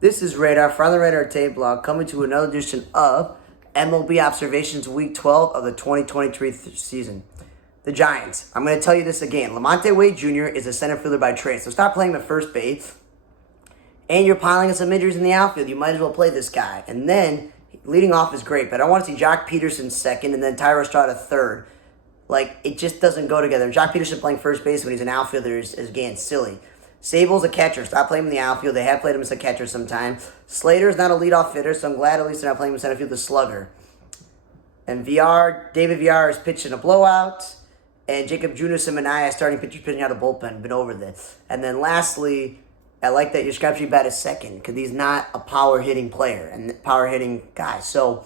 This is Radar from the Radar Tape Blog coming to another edition of MLB Observations Week 12 of the 2023 season. The Giants. I'm going to tell you this again. Lamonte Wade Jr. is a center fielder by trade, so stop playing him at first base. And you're piling up some injuries in the outfield. You might as well play this guy. And then, leading off is great, but I want to see Jock Peterson second and then Tyler Estrada third. It just doesn't go together. Jock Peterson playing first base when he's an outfielder is again, silly. Sable's a catcher. Stop playing him in the outfield. They have played him as a catcher sometime. Slater's not a leadoff hitter, so I'm glad at least they're not playing him in center field, the slugger. And David VR is pitching a blowout. And Jacob Junis and Manaea starting pitchers pitching out of bullpen. Been over this. And then lastly, I like that your scratchy bat is second because he's not a power hitting player and power hitting guy. So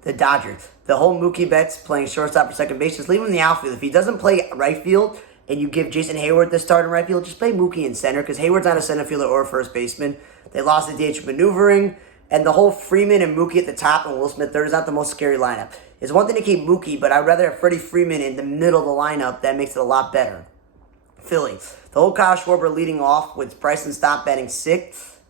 the Dodgers, the whole Mookie Betts playing shortstop or second base, just leave him in the outfield. If he doesn't play right field and you give Jason Hayward the start in right field, just play Mookie in center because Hayward's not a center fielder or a first baseman. They lost the DH maneuvering, and the whole Freeman and Mookie at the top and Will Smith third is not the most scary lineup. It's one thing to keep Mookie, but I'd rather have Freddie Freeman in the middle of the lineup. That makes it a lot better. Philly, the whole Kyle Schwarber leading off with Bryson Stott batting sixth.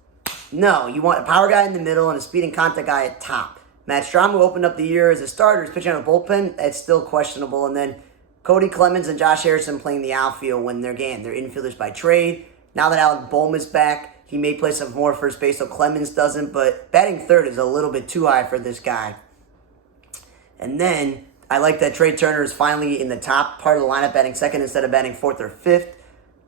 No, you want a power guy in the middle and a speed and contact guy at top. Matt Strom, who opened up the year as a starter, is pitching on the bullpen. That's still questionable. And then Cody Clemens and Josh Harrison playing the outfield when they're infielders by trade. Now that Alec Bohm is back, he may play some more first base, so Clemens doesn't. But batting third is a little bit too high for this guy. And then I like that Trey Turner is finally in the top part of the lineup, batting second instead of batting fourth or fifth.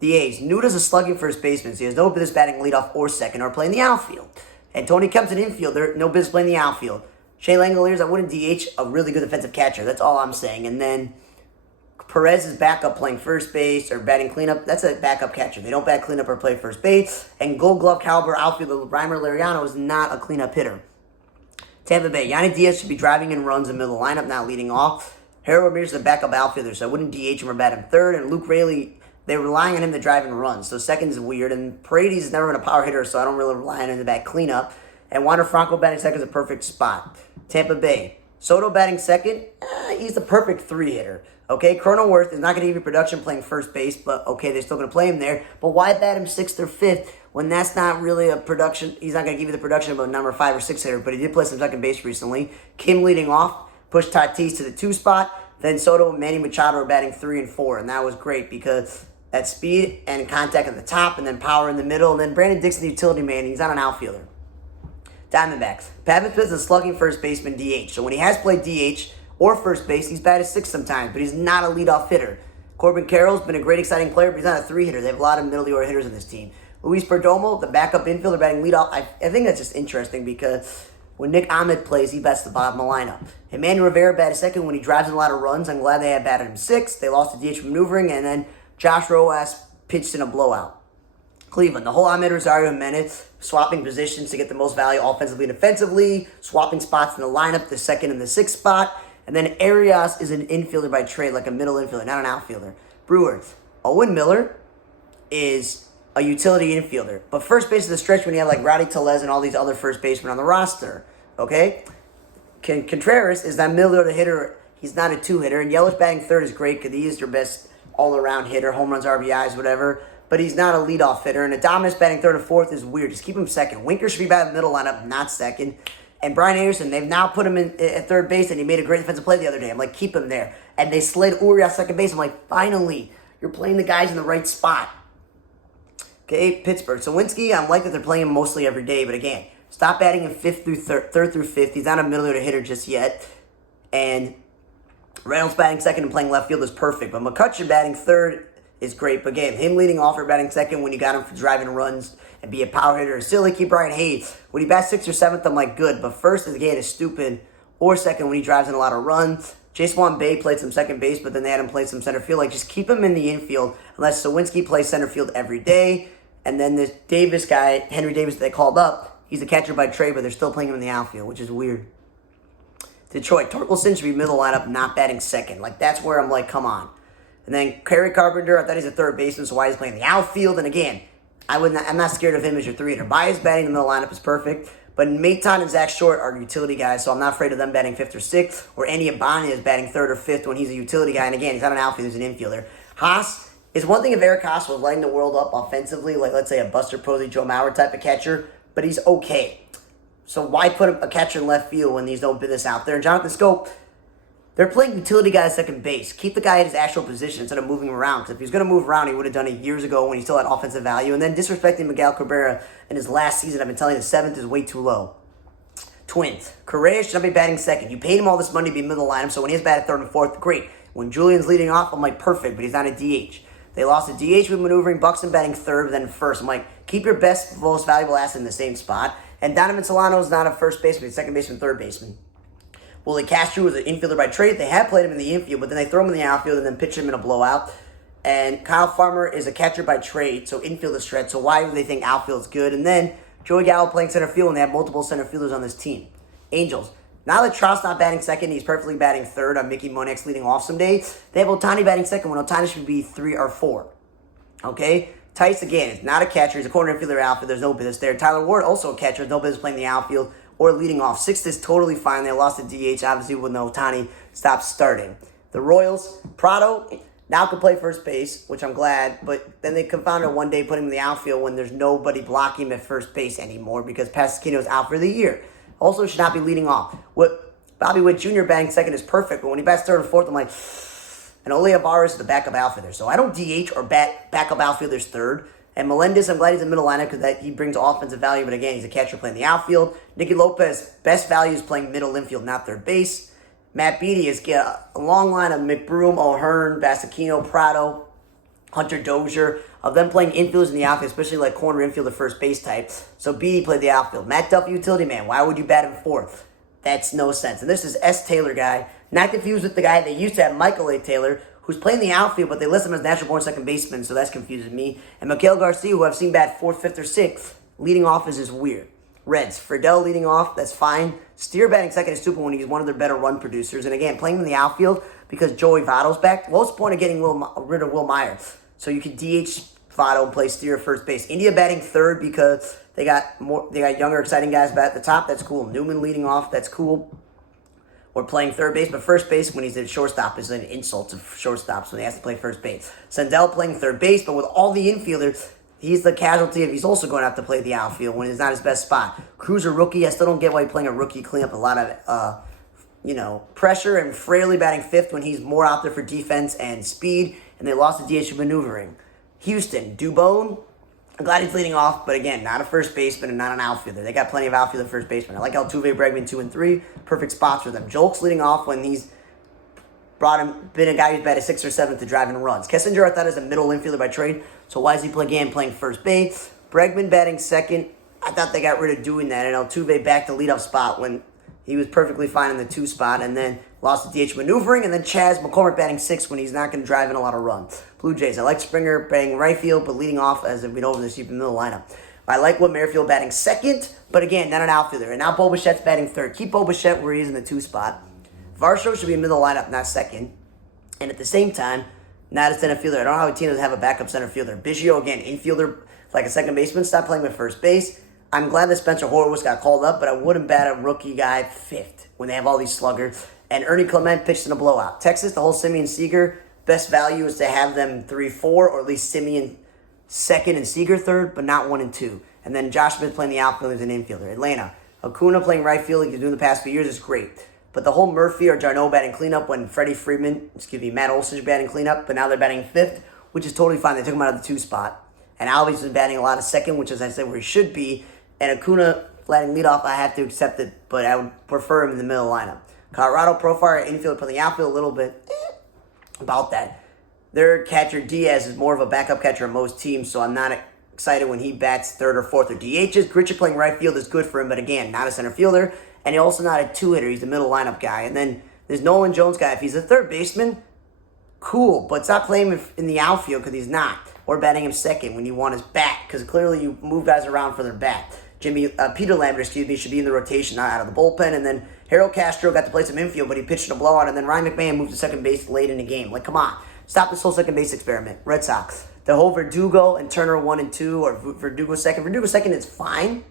The A's. Nuda's a slugging first baseman, so he has no business batting leadoff or second or playing the outfield. And Tony Kemp's an infielder, no business playing the outfield. Shea Langoliers, I wouldn't DH a really good defensive catcher. That's all I'm saying. And then Perez is backup playing first base or batting cleanup. That's a backup catcher. They don't bat cleanup or play first base. And Gold Glove caliber outfielder Reimer Liriano is not a cleanup hitter. Tampa Bay. Yanni Diaz should be driving in runs in the middle of the lineup, not leading off. Harold Ramirez is a backup outfielder, so I wouldn't DH him or bat him third. And Luke Raley, they're relying on him to drive and run. So second is weird. And Paredes has never been a power hitter, so I don't really rely on him to bat cleanup. And Wander Franco batting second is a perfect spot. Tampa Bay. Soto batting second, he's the perfect three hitter. Okay, Cronenworth is not going to give you production playing first base, but okay, they're still going to play him there. But why bat him sixth or fifth when that's not really a production? He's not going to give you the production of a number 5 or 6 hitter, but he did play some second base recently. Kim leading off, pushed Tatis to the 2 spot. Then Soto and Manny Machado are batting 3 and 4, and that was great because that speed and contact at the top, and then power in the middle, and then Brandon Dixon, the utility man, he's not an outfielder. Diamondbacks. Pavin Smith is a slugging first baseman DH. So when he has played DH or first base, he's batted 6 sometimes, but he's not a leadoff hitter. Corbin Carroll's been a great, exciting player, but he's not a 3 hitter. They have a lot of middle of the order hitters in this team. Luis Perdomo, the backup infielder, batting leadoff. I think that's just interesting because when Nick Ahmed plays, he bats the bottom of the lineup. Emmanuel Rivera batted second when he drives in a lot of runs. I'm glad they had batted him 6. They lost the DH maneuvering, and then Josh Rojas pitched in a blowout. Cleveland, the whole Ahmed Rosario Jimenez swapping positions to get the most value offensively and defensively, swapping spots in the lineup, the 2nd and the 6th spot. And then Arias is an infielder by trade, like a middle infielder, not an outfielder. Brewers, Owen Miller is a utility infielder. But first base is the stretch when you have like Rowdy Tellez and all these other first basemen on the roster. Okay? Contreras is that middle order hitter. He's not a 2-hitter. And Yelich batting third is great because he is your best all-around hitter, home runs, RBIs, whatever. But he's not a leadoff hitter. And Adames batting third and fourth is weird. Just keep him second. Winker should be batting the middle lineup, not second. And Brian Anderson, they've now put him in at third base, and he made a great defensive play the other day. I'm like, keep him there. And they slid Uri off second base. I'm like, finally, you're playing the guys in the right spot. Okay, Pittsburgh. Sawinski, I'm like that they're playing him mostly every day. But again, stop batting him third through fifth. He's not a middle order hitter just yet. And Reynolds batting second and playing left field is perfect. But McCutcheon batting third is great. But again, him leading off or batting second when you got him for driving runs and be a power hitter is silly. Keep Brian Hayes. When he bats 6th or 7th, I'm like, good. But first, again, is stupid. Or second when he drives in a lot of runs. Jason Bay played some second base, but then they had him play some center field. Like, just keep him in the infield unless Sawinski plays center field every day. And then this Davis guy, Henry Davis, that they called up, he's a catcher by trade, but they're still playing him in the outfield, which is weird. Detroit, Torkelson should be middle lineup, not batting second. Like, that's where I'm like, come on. And then Kerry Carpenter, I thought he's a third baseman, so why he's playing the outfield. And again, I'm not scared of him as your 3-hitter. Baez batting in the middle lineup is perfect. But Maton and Zach Short are utility guys, so I'm not afraid of them batting 5th or 6th. Or Andy Ibanez batting 3rd or 5th when he's a utility guy. And again, he's not an outfielder, he's an infielder. Haas is one thing if Eric Haas was lighting the world up offensively, like let's say a Buster Posey, Joe Mauer type of catcher. but he's okay. So why put a catcher in left field when there's no business out there? And Jonathan Scope, they're playing utility guy at second base. Keep the guy at his actual position instead of moving him around. Because if he's going to move around, he would have done it years ago when he still had offensive value. And then disrespecting Miguel Cabrera in his last season, I've been telling you the 7th is way too low. Twins. Correa should not be batting second. You paid him all this money to be middle lineup, so when he has batted third and fourth, great. When Julian's leading off, I'm like, perfect, but he's not a DH. They lost a DH with maneuvering, Buxton batting third, then first. I'm like, keep your best, most valuable asset in the same spot. And Donovan Solano is not a first baseman, he's second baseman, third baseman. Willie Castro was an infielder by trade. They had played him in the infield, but then they throw him in the outfield and then pitch him in a blowout. And Kyle Farmer is a catcher by trade, so infield is stretch. So why would they think outfield's good? And then Joey Gallo playing center field, and they have multiple center fielders on this team. Angels. Now that Trout's not batting second, he's perfectly batting third on Mickey Monek's leading off some days. They have Ohtani batting second when Ohtani should be 3 or 4. Okay? Tice, again, is not a catcher. He's a corner infielder outfield. There's no business there. Tyler Ward, also a catcher. No business playing the outfield or leading off. 6th is totally fine. They lost to DH, obviously, when Ohtani stopped starting. The Royals, Prado now can play first base, which I'm glad, but then they confounded one day putting him in the outfield when there's nobody blocking him at first base anymore because Pasquino's out for the year. Also should not be leading off. What Bobby Witt Jr. batting second is perfect, but when he bats third and fourth, I'm like, and Ole Alvarez is the backup outfielder. So I don't DH or backup outfielders third. And Melendez, I'm glad he's in middle lineup because he brings offensive value, but again, he's a catcher playing the outfield. Nicky Lopez, best value is playing middle infield, not third base. Matt Beattie is a long line of McBroom, O'Hearn, Bastaquino, Prado, Hunter Dozier, of them playing infielders in the outfield, especially like corner infielder, first base type. So Beattie played the outfield. Matt Duffy, utility man. Why would you bat him fourth? That's no sense. And this is S. Taylor guy, not confused with the guy they used to have, Michael A. Taylor, who's playing the outfield, but they list him as natural-born second baseman, so that's confusing me. And Miguel Garcia, who I've seen bat 4th, 5th, or 6th, leading off is just weird. Reds, Friedel leading off, that's fine. Steer batting second is stupid when he's one of their better run producers. And again, playing in the outfield because Joey Votto's back. What's the point of getting rid of Will Myers? So you can DH Votto and play Steer first base. India batting third because they got younger, exciting guys bat at the top. That's cool. Newman leading off, that's cool. Or playing third base, but first base when he's at shortstop is an insult to shortstops when he has to play first base. Sandell playing third base, but with all the infielders, he's the casualty of he's also going to have to play the outfield when it's not his best spot. Cruz, a rookie. I still don't get why he's playing a rookie, clean up a lot of pressure, and Fraley batting 5th when he's more out there for defense and speed, and they lost the DH maneuvering. Houston, Dubone. I'm glad he's leading off, but again, not a first baseman and not an outfielder. They got plenty of outfielder first baseman. I like Altuve, Bregman 2 and 3. Perfect spots for them. Jolk's leading off when he's been a guy who's batted 6th or 7th to drive in runs. Kessinger, I thought, is a middle infielder by trade, so why is he playing first base? Bregman batting second. I thought they got rid of doing that, and Altuve back to leadoff spot when he was perfectly fine in the 2 spot, and then lost the DH maneuvering, and then Chaz McCormick batting 6th when he's not going to drive in a lot of runs. Blue Jays, I like Springer batting right field, but leading off as we know over the deep middle lineup. I like Whit Merrifield batting second, but again, not an outfielder. And now Bo Bichette's batting third. Keep Bo Bichette where he is in the 2 spot. Varsho should be in middle lineup, not second. And at the same time, not a center fielder. I don't know how a team doesn't have a backup center fielder. Biggio, again, infielder, like a second baseman, stop playing with first base. I'm glad that Spencer Horwitz got called up, but I wouldn't bat a rookie guy 5th when they have all these sluggers. And Ernie Clement pitched in a blowout. Texas, the whole Simeon Seager, best value is to have them 3-4, or at least Simeon second and Seager third, but not 1 and 2. And then Josh Smith playing the outfield as an infielder. Atlanta, Acuna playing right field like he's doing the past few years is great. But the whole Murphy or Jarno batting cleanup when Matt Olson's batting cleanup, but now they're batting 5th, which is totally fine. They took him out of the 2 spot. And Albies been batting a lot of second, which, as I said, where he should be. And Acuna flatting leadoff, I have to accept it, but I would prefer him in the middle lineup. Colorado Profile infield, put the outfield a little bit about that. Their catcher Diaz is more of a backup catcher on most teams, so I'm not excited when he bats 3rd or 4th or DHs. Gritcher playing right field is good for him, but again, not a center fielder, and he's also not a 2-hitter. He's a middle lineup guy. And then there's Nolan Jones guy. If he's a third baseman, cool, but stop playing him in the outfield because he's not, or batting him second when you want his bat, because clearly you move guys around for their bat. Peter Lambert, should be in the rotation, not out of the bullpen. And then Harold Castro got to play some infield, but he pitched in a blowout. And then Ryan McMahon moved to second base late in the game. Like, come on. Stop this whole second base experiment. Red Sox. The whole Verdugo and Turner 1 and 2, or Verdugo second. Verdugo second is fine,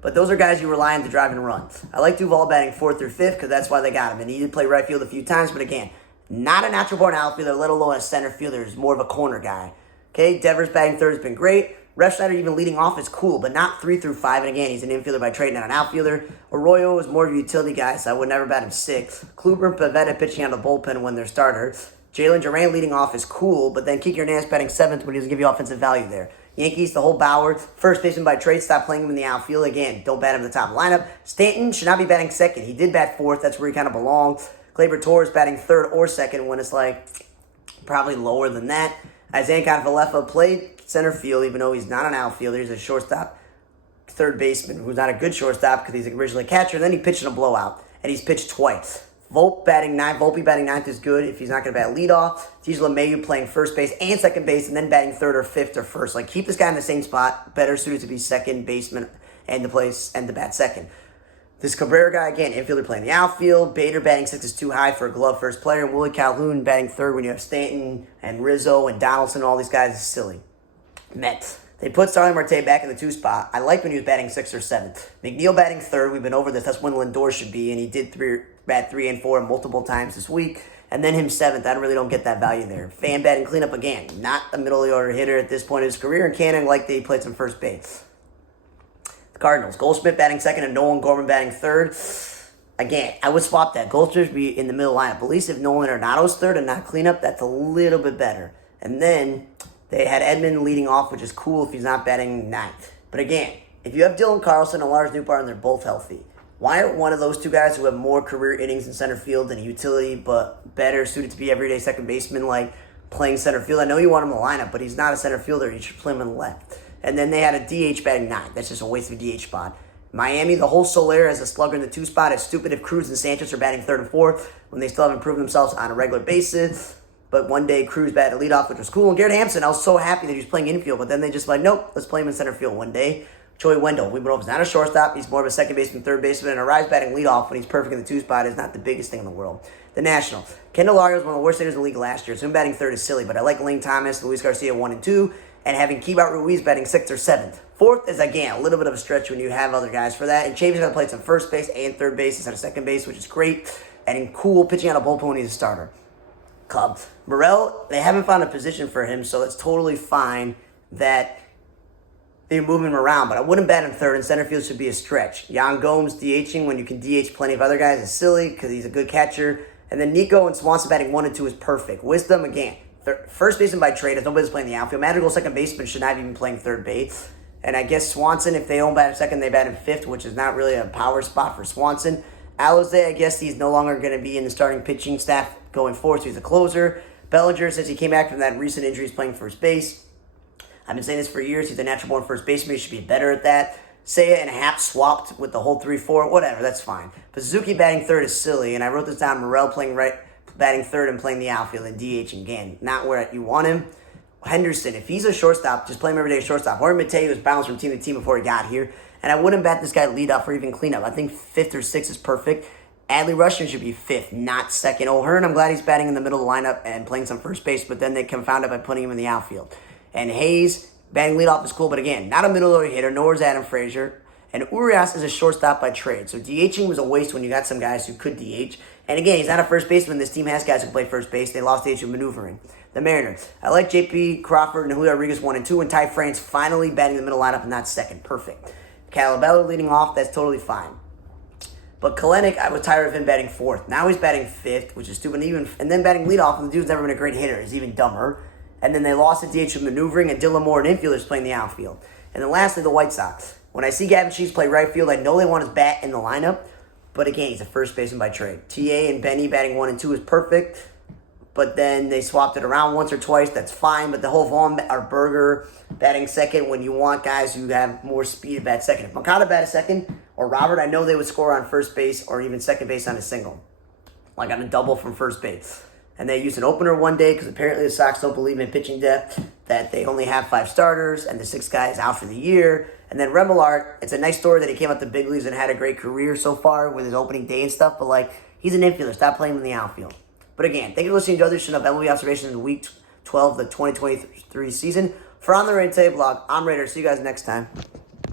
but those are guys you rely on to drive and run. I like Duvall batting 4th or 5th because that's why they got him. And he did play right field a few times, but again, not a natural-born outfielder, let alone a center fielder. He's more of a corner guy. Okay, Devers batting 3rd has been great. Refsnyder even leading off is cool, but not 3 through 5. And again, he's an infielder by trade, not an outfielder. Arroyo is more of a utility guy, so I would never bat him 6. Kluber and Pivetta pitching out of the bullpen when they're starter. Jalen Duran leading off is cool, but then Kike Hernandez batting 7th, but he doesn't give you offensive value there. Yankees, the whole Bauer, first baseman by trade, stop playing him in the outfield. Again, don't bat him in the top lineup. Stanton should not be batting 2nd. He did bat 4th. That's where he kind of belongs. Gleyber Torres batting 3rd or 2nd when it's like probably lower than that. Isaiah Convaleffa played center field, even though he's not an outfielder. He's a shortstop, third baseman, who's not a good shortstop because he's originally a catcher. And then he pitched in a blowout, and he's pitched twice. Volpe batting 9th is good if he's not going to bat leadoff. Teja LeMahieu playing first base and second base, and then batting 3rd or 5th or 1st. Like, keep this guy in the same spot. Better suited to be second baseman and to bat 2nd. This Cabrera guy, again, infielder playing the outfield. Bader batting 6th is too high for a glove first player. And Willie Calhoun batting 3rd when you have Stanton and Rizzo and Donaldson, all these guys is silly. Mets. They put Starling Marte back in the 2 spot. I like when he was batting 6th or 7th. McNeil batting 3rd. We've been over this. That's when Lindor should be, and he did bat 3 and 4 multiple times this week. And then him 7th. I really don't get that value there. Fan batting cleanup again. Not a middle of the order hitter at this point in his career. And Cannon like that he played some first base. The Cardinals. Goldschmidt batting 2nd and Nolan Gorman batting 3rd. Again, I would swap that. Goldschmidt would be in the middle lineup. At least if Nolan Arenado's 3rd and not cleanup, that's a little bit better. And then they had Edman leading off, which is cool if he's not batting 9th. But again, if you have Dylan Carlson and Lars Nootbaar and they're both healthy, why aren't one of those 2 guys who have more career innings in center field than a utility, but better suited to be everyday second baseman, like playing center field? I know you want him in the lineup, but he's not a center fielder. You should play him in the left. And then they had a DH batting 9th. That's just a waste of a DH spot. Miami, the whole Soler as a slugger in the 2 spot. It's stupid if Cruz and Sanchez are batting 3rd and 4th when they still haven't proven themselves on a regular basis. But one day Cruz batted leadoff, which was cool. And Garrett Hampson, I was so happy that he was playing infield. But then they just like, nope, let's play him in center field one day. Joey Wendell, we know he's not a shortstop. He's more of a second baseman, third baseman. And Arise batting leadoff when he's perfect in the 2 spot is not the biggest thing in the world. The National. Candelario was one of the worst hitters in the league last year. So him batting 3rd is silly. But I like Lane Thomas, Luis Garcia 1 and 2. And having Keibert Ruiz batting 6th or 7th. 4th is, again, a little bit of a stretch when you have other guys for that. And Chavis has played some first base and third base instead of second base, which is great. And cool pitching out of bullpen when he's a starter. Cubs. Morel, they haven't found a position for him, so it's totally fine that they're moving him around. But I wouldn't bat him 3rd, and center field should be a stretch. Yan Gomes DHing when you can DH plenty of other guys is silly because he's a good catcher. And then Nico and Swanson batting 1 and 2 is perfect. Wisdom, again, first baseman by trade. If nobody's playing the outfield, Madrigal second baseman should not even be playing third base. And I guess Swanson, if they don't bat him 2nd, they bat him 5th, which is not really a power spot for Swanson. Alizé, I guess he's no longer going to be in the starting pitching staff going forward, so he's a closer. Bellinger, since he came back from that recent injury, is playing first base. I've been saying this for years. He's a natural-born first baseman. He should be better at that. Seiya and Happ swapped with the whole 3-4. Whatever, that's fine. But Suzuki batting 3rd is silly, and I wrote this down. Morel batting 3rd and playing the outfield and DH again. Not where you want him. Henderson, if he's a shortstop, just play him every day shortstop. Jorge Mateo was bounced from team to team before he got here. And I wouldn't bat this guy leadoff or even cleanup. I think 5th or 6th is perfect. Adley Rutschman should be 5th, not 2nd. O'Hearn, I'm glad he's batting in the middle of the lineup and playing some first base, but then they confound it by putting him in the outfield. And Hayes, batting leadoff is cool, but again, not a middle order hitter, nor is Adam Frazier. And Urias is a shortstop by trade. So DHing was a waste when you got some guys who could DH. And again, he's not a first baseman. This team has guys who play first base. They lost the age of maneuvering. The Mariners. I like J.P. Crawford and Julio Rodriguez 1 and 2, and Ty France finally batting the middle lineup and not 2nd. Perfect. Calabello leading off, that's totally fine. But Kalenic, I was tired of him batting 4th. Now he's batting 5th, which is stupid. And then batting leadoff, and the dude's never been a great hitter. He's even dumber. And then they lost the DH of maneuvering, and Dylan Moore, an infielder, is playing the outfield. And then lastly, the White Sox. When I see Gavin Sheets play right field, I know they want his bat in the lineup. But again, he's a first baseman by trade. TA and Benny batting 1 and 2 is perfect. But then they swapped it around once or twice. That's fine. But the whole Vaughn or Berger batting 2nd when you want guys who have more speed to bat 2nd. If Moncada batted 2nd or Robert, I know they would score on first base or even second base on a single. Like on a double from first base. And they used an opener one day because apparently the Sox don't believe in pitching depth, that they only have 5 starters and the 6th guy is out for the year. And then Remillard, it's a nice story that he came up the big leagues and had a great career so far with his opening day and stuff, but like, he's an infielder. Stop playing him in the outfield. But again, thank you for listening to other edition of MLB Observations in Week 12 of the 2023 season. For On the Rain Table Blog, I'm Raider. See you guys next time.